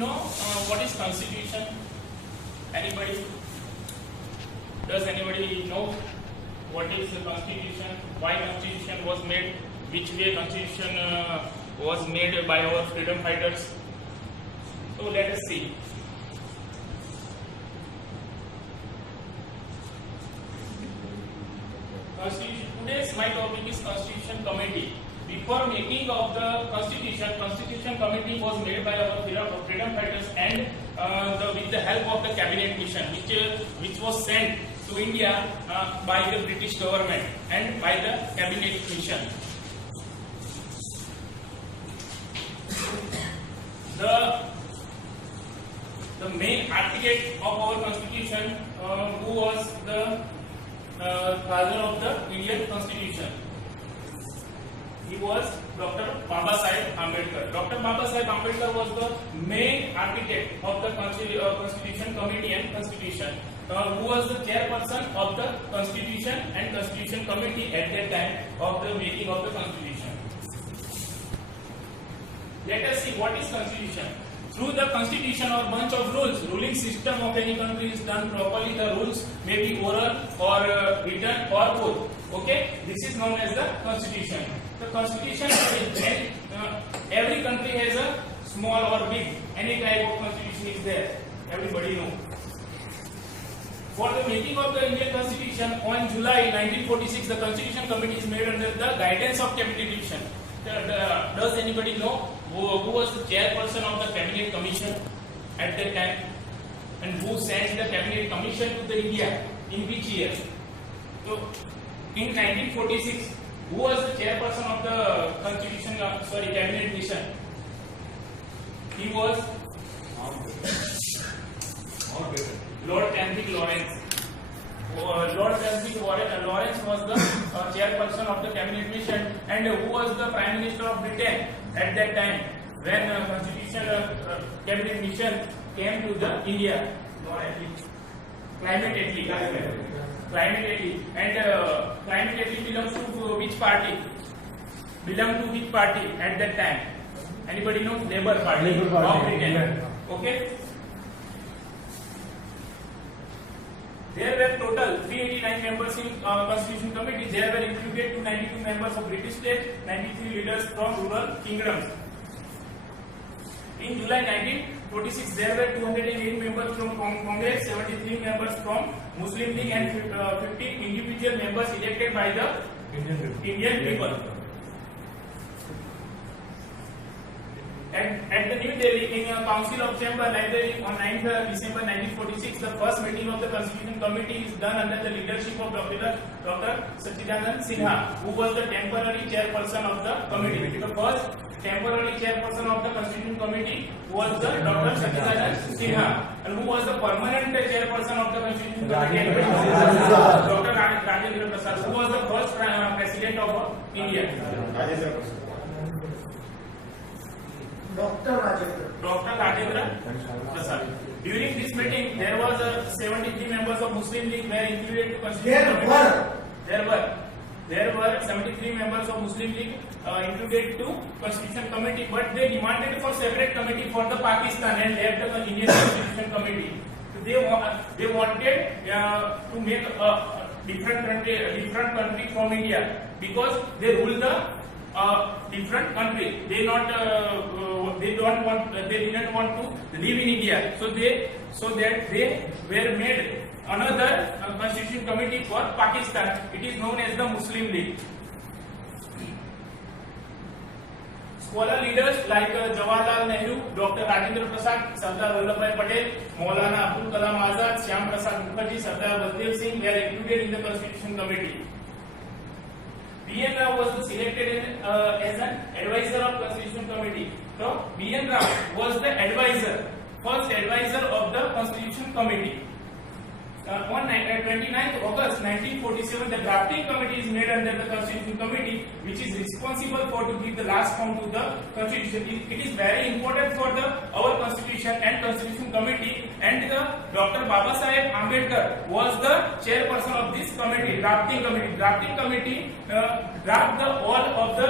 know what is constitution? Anybody? Does anybody know what is the constitution? Why constitution was made? Which way constitution was made by our freedom fighters? So let us see. Constitution. Today's my topic is Constitution Committee. Before making of the Constitution Committee was made by our freedom fighters and with the help of the cabinet mission, which was sent to India by the British government and by the cabinet mission. The main architect of our constitution, who was the father of the Indian Constitution, he was Dr. Babasaheb Ambedkar. Dr. Babasaheb Ambedkar was the main architect of the Constitution Committee and Constitution, who was the chairperson of the Constitution and Constitution Committee at that time of the making of the Constitution. Let us see what is Constitution. Through the Constitution or bunch of rules, ruling system of any country is done properly. The rules may be oral or written or both. Okay, this is known as the Constitution. The Constitution is every country has a small or big, any type of constitution is there. Everybody knows. For the making of the Indian Constitution on July 1946, the Constitution Committee is made under the guidance of Cabinet Mission. Does anybody know who was the chairperson of the Cabinet Commission at that time, and who sent the Cabinet Commission to the India in which year? So, in 1946, who was the chairperson of the Cabinet Mission? He was Lord Canfield Lawrence. Lord Canfield Lawrence was the chairperson of the Cabinet Mission, and who was the Prime Minister of Britain at that time when Constitution Cabinet Mission came to the India? Climate Attlee. And Climate Attlee belongs to which party? Belong to which party at that time? Anybody knows? Labour Party of Britain. Okay. There were total 389 members in Constitution Committee. There were included 292 members of British state, 93 leaders from rural kingdoms. In July 1946, there were 208 members from Congress, 73 members from Muslim League, and 15 individual members elected by the Indian people. At the New Delhi, in a Council of Chamber Library on 9th December 1946, the first meeting of the Constitution Committee is done under the leadership of Dr. Sachidanand Sinha, who was the temporary chairperson of the committee. The first temporary chairperson of the Constitution Committee was the Dr. Sachidanand Sinha, and who was the permanent chairperson of the Constitution Committee? Dr. Rajendra Prasad, who was the first president of India. Dr. Rajendra Prasad. During this meeting, there was 73 members of Muslim League were included to Constitution Committee. There were 73 members of Muslim League included to Constitution Committee, but they demanded for separate committee for the Pakistan and left the Indian Constitution Committee. They wanted to make a different country from India, because they rule the different country. They didn't want to live in India. So that they were made another Constitution Committee for Pakistan. It is known as the Muslim League. Scholar leaders like Jawaharlal Nehru, Dr. Rajendra Prasad, Sardar Vallabhbhai Patel, Maulana Abdul Kalam Azad, Shyam Prasad Mukherjee, Sardar Baldev Singh were included in the Constitution Committee. B.N. Rao was selected as an advisor of Constitution Committee. So B.N. Rao was the first advisor of the Constitution Committee. On 29th August 1947, the drafting committee is made under the Constitution Committee, which is responsible for to give the last form to the Constitution. It is very important for our Constitution and Constitution Committee, and Dr. Babasaheb Ambedkar was the chairperson of this committee, drafting committee. Draft all of the